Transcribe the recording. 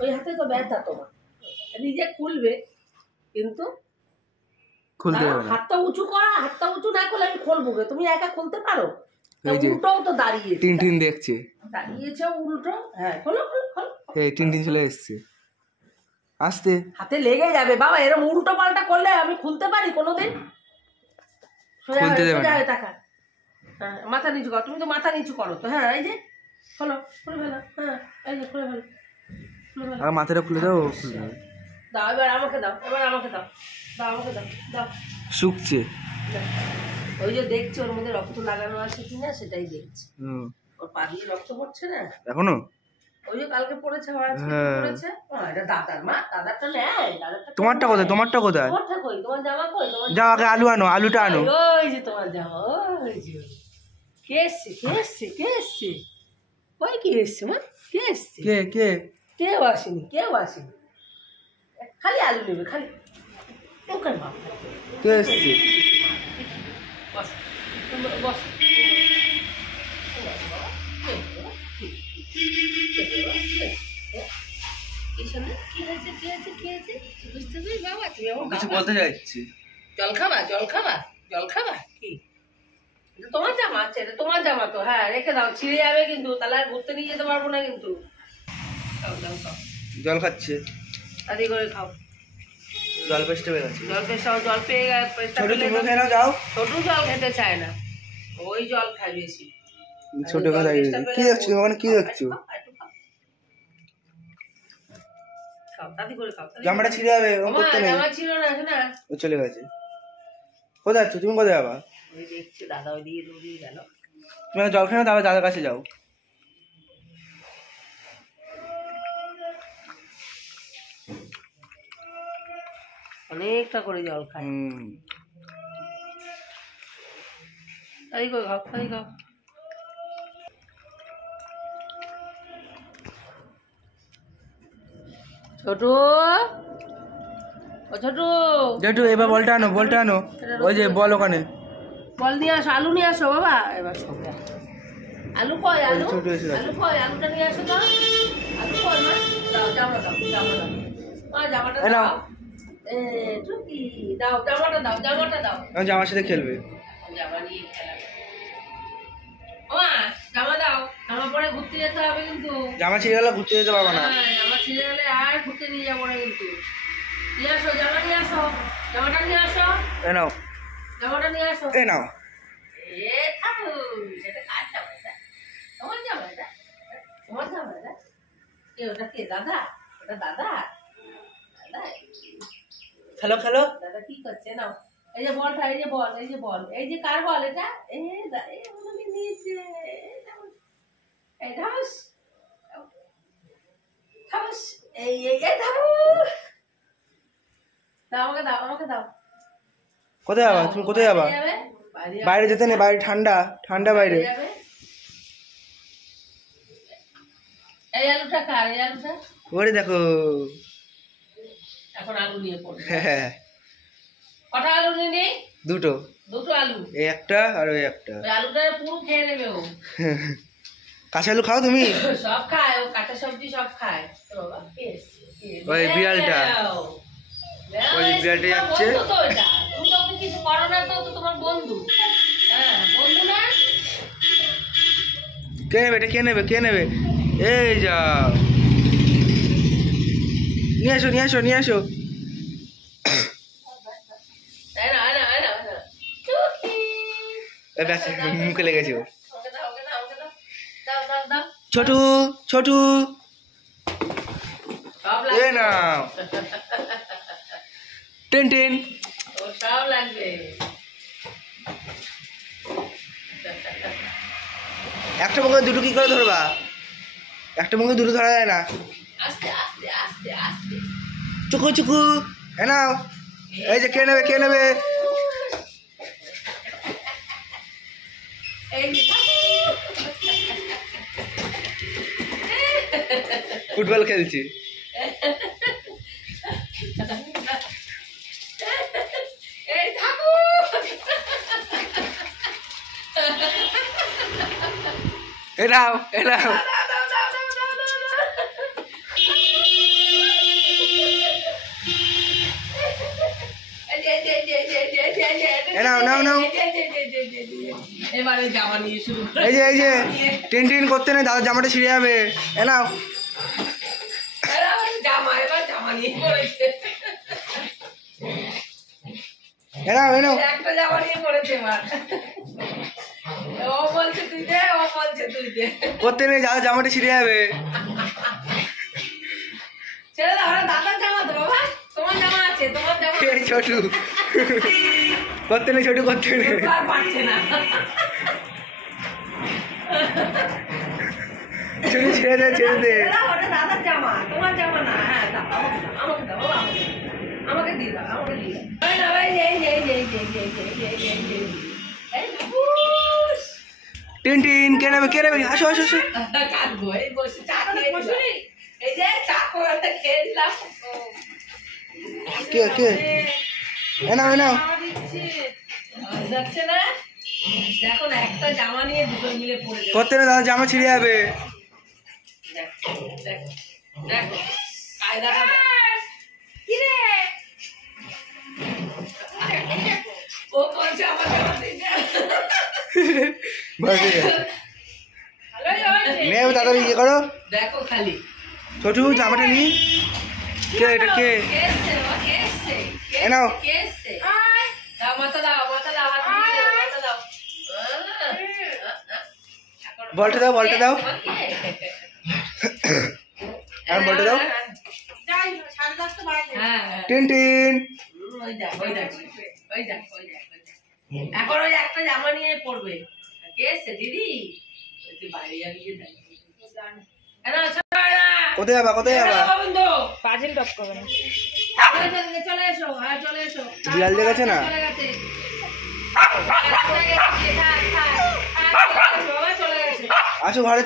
ওই হাতে তো ব্যথা তোমার, নিজে খুলবে কিন্তু হাতটা উঁচু করা, হাতটা উঁচু না করলে আমি খুলবো, তুমি একা খুলতে পারো? উল্টোও তো দাঁড়িয়ে টিনটিন দেখছে, দাঁড়িয়েছে উল্টো। হ্যাঁ খোলো খোলো খোলো। এই টিনটিন চলে এসছে, আস্তে হাতে লেগে যাবে বাবা, এরকম উল্টো পাল্টা করলে আমি খুলতে পারি কোনোদিন? খুলতে দেবে না। হ্যাঁ মাথা নিচু করো, তুমি তো মাথা নিচু করো তো। হ্যাঁ এই যে খোলো, খুলে ফেলো। হ্যাঁ এই যে খুলে ফেলো, আর মাথাটা খুলে দাও, খুলে দাও। দাও এবার আমাকে দাও, এবার আমাকে দাও, দাও আমাকে দাও, দাও। শুকছে, ওই যে দেখছি ওর মধ্যে রক্ত লাগানো আছে কিনা সেটাই দেখছি। ওর পা দিয়ে রক্ত পড়ছে না এখনো? ওই যে কালকে পড়েছে, পড়েছে। এটা দাদার মা, দাদারটা নেয়, দাদারটা। তোমারটা কোথায়? তোমারটা কোথায়? তোমারটা কই? তোমার জামা কই? তোমার যাও আগে আলু আনো, আলুটা আনো। ওই যে তোমার জামা, ওই যে। কে এসছে? কে এসছে? কে এসছে? ওই কে এসছে মা? কে এসছে? কে কে? কেউ আসেনি, কেউ আসেনি, খালি আলু নেবে, খালি। ওকে মা, কে এসছে? বস বস। কিছু বলতে চাইছি। জল খাবা? জল খাবা? জল খাবা? কি তোমার জামা আছে? এটা তোমার জামা তো। হ্যাঁ রেখে দাও, ছিঁড়ে যাবে কিন্তু, তাহলে আর ঘুরতে নিয়ে যেতে পারবো না কিন্তু। জল খাচ্ছে, তাড়াতাড়ি করে খাও। জল পেস্টে পেয়ে গেছে, জল পেস্ট, জল পেয়ে গেছে। ছোট তুমি খেয়ে নাও, যাও। ছোট জল খেতে চায় না, ওই জল খাই বেশি। ছোট কথা কি দেখছো ওখানে? কি দেখছো? জামাটা ছিঁড়ে যাবে, জামা ছিল না না, ও চলে গেছে। কোথায় যাচ্ছ তুমি? কোথায় যাবা? ওই দেখছি দাদা ওই দিকে দৌড়িয়ে গেল। তুমি জল খেয়ে নাও, তারপরে দাদার কাছে যাও। অনেকটা করে জল খাই। তাই করে খাও, তাই খাও। ছোট ও ছোট, জেঠু এবার বলটা আনো, বলটা আনো। ওই যে বল ওখানে, বল নিয়ে আসো, আলু নিয়ে আসো বাবা। এবার আলু কই? আলু আলু কই? আলুটা নিয়ে আসো তো। আলু কই মা? দাও জামা, দাও জামা, দাও মা, জামাটা দাও। টুকি দাও, জামাটা দাও, জামাটা দাও। জামার সাথে খেলবে, জামা নিয়ে খেলা। মা জামা দাও, জামা পরে ঘুরতে যেতে হবে কিন্তু। জামা ছিঁড়ে গেলে ঘুরতে যেতে পারবো না। জামা ছিঁড়ে গেলে আর ঘুরতে নিয়ে যাবো না কিন্তু। নিয়ে আসো জামা, নিয়ে আসো জামাটা, নিয়ে আসো। এ নাও জামাটা নিয়ে আসো। এ নাও। থাকো, এটা কার জামা? এটা তোমার জামা? এটা তোমার জামা? এটা কে? ওটা কে? দাদা? ওটা দাদা? দাদা খেলো খেলো। দাদা কি করছে? নাও এই যে বলটা, এই যে বল, এই যে বল, এই যে কার বল এটা? নিয়েছে। এই ধাস ধাস, এই ধাস। দাও আমাকে, দাও আমাকে, দাও। কোথায় যাবা তুমি? কোথায় যাবা? বাইরে যেতে নেই, বাইরে ঠান্ডা, ঠান্ডা বাইরে। এই আলুটা কার? এই আলুটা ওরে দেখো, এখন আলু নিয়ে পড়বে। হ্যাঁ কটা আলু নিয়ে? দুটো। দুটো আলু, এই একটা আর ওই একটা। ওই আলুটা পুরো খেয়ে নেবে ও। কাঁচা আলু খাও তুমি? সব খায় ও, কাঁচা সবজি সব খায়। ওই বিড়ালটা, ওই বিড়ালটা যাচ্ছে। তুমি তো কিছু করো না তো, তোমার বন্ধু। হ্যাঁ বন্ধু না। কে নেবে এটা? কে নেবে? কে নেবে? এই যা, নিয়ে আসো, নিয়ে আসো, নিয়ে আসো। মুখে লেগেছে। ছোটু ছোটু এ না, টেন টেন সব লাগবে। একটা মুখে দুটো কি করে ধরবা? একটা মুখে দুটো ধরা যায় না। আস্তে আস্তে আস্তে আস্তে। চুকু চুকু এ নাও। এই যে কে নেবে? কে নেবে? ফুটবল খেলছি। এ নাও, এ নাও। নাও নাও নাও এবারে জামা নিয়ে শুরু করে এই যে টিন টিন করতে নেই, দাদা জামাটা ছিঁড়ে যাবে। নাও জামা, এবার জামা নিয়ে পড়েছে। নাও একটা জামা নিয়ে পড়েছে এবার। ও বলছে তুই দে, ও বলছে তুই দে। করতে নেই, দাদা জামাটা ছিঁড়ে যাবে। ছেড়ে দাও, ওরা দাদার জামা তো বাবা, তোমার জামা আছে, তোমার জামা আছে। ছোটু করতে নেই, ছোটু করতে নেই, আর পারছে না। ছোটু ছেড়ে দে। ছেড়ে দাও, ওটা দাদার জামা, তোমার জামা না। হ্যাঁ দাও, আমাকে দাও, আমাকে দিয়ে দাও, আমাকে দিয়ে দাও। এই না ভাই, এই বুস। টিন টিন কে নেবে আসো কাঁদবো, এই বসে চা খেয়ে নিলাম। এই যে চা করে খেয়ে নিলাম। কে নাও যাচ্ছে না, দেখো না, একটা জামা নিয়ে দুটো মিলে পড়ে যাবে। করতে নেই, দাদা জামা ছিঁড়ে যাবে। দেখো কায়দাটা কি রে, ও বলছে আমার জামা দিতে। নেবে তাড়াতাড়ি ইয়ে করো। দেখো খালি ছোটু জামাটা নি। কে এটা কে? নাও দাও, মাথা দাও, হাত দিয়ে দাও, মাথা দাও। বলটা দাও আর বলটা দাও। টিন টিন এখন ওই একটা জামা নিয়ে পড়বে। কে এসছে দিদি? বাইরে যাবি, কোথায় যাবা পাঁচিল টপ করবে না। চলে এসো, চলে এসো। বিড়াল দেখেছে না? চলে গেছে। আসো ঘরে।